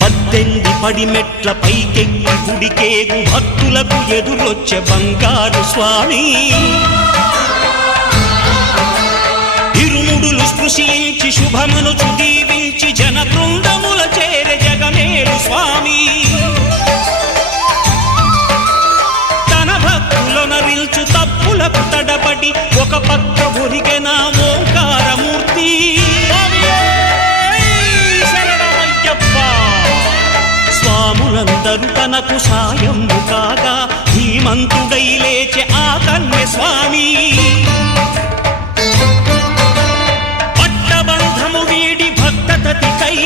18 పడిమెట్ల పైకెక్కి గుడికేగు భక్తులకు ఎదురొచ్చే బంగారు స్వామి ఇరుముడులు స్పృశించి శుభమనుచు దీవించి జన బృందముల చేరే జగమేలు స్వామి తన భక్తులనరిల్చు తప్పులకు తడబడి ఒక పక్క ఒరిగెన ఓంకారమూర్తి స్వాములందరూ తనకు సాయము కాగా ధీమంతుడై లేచే ఆ కన్య స్వామి పట్టబంధము వీడి భక్తతతికై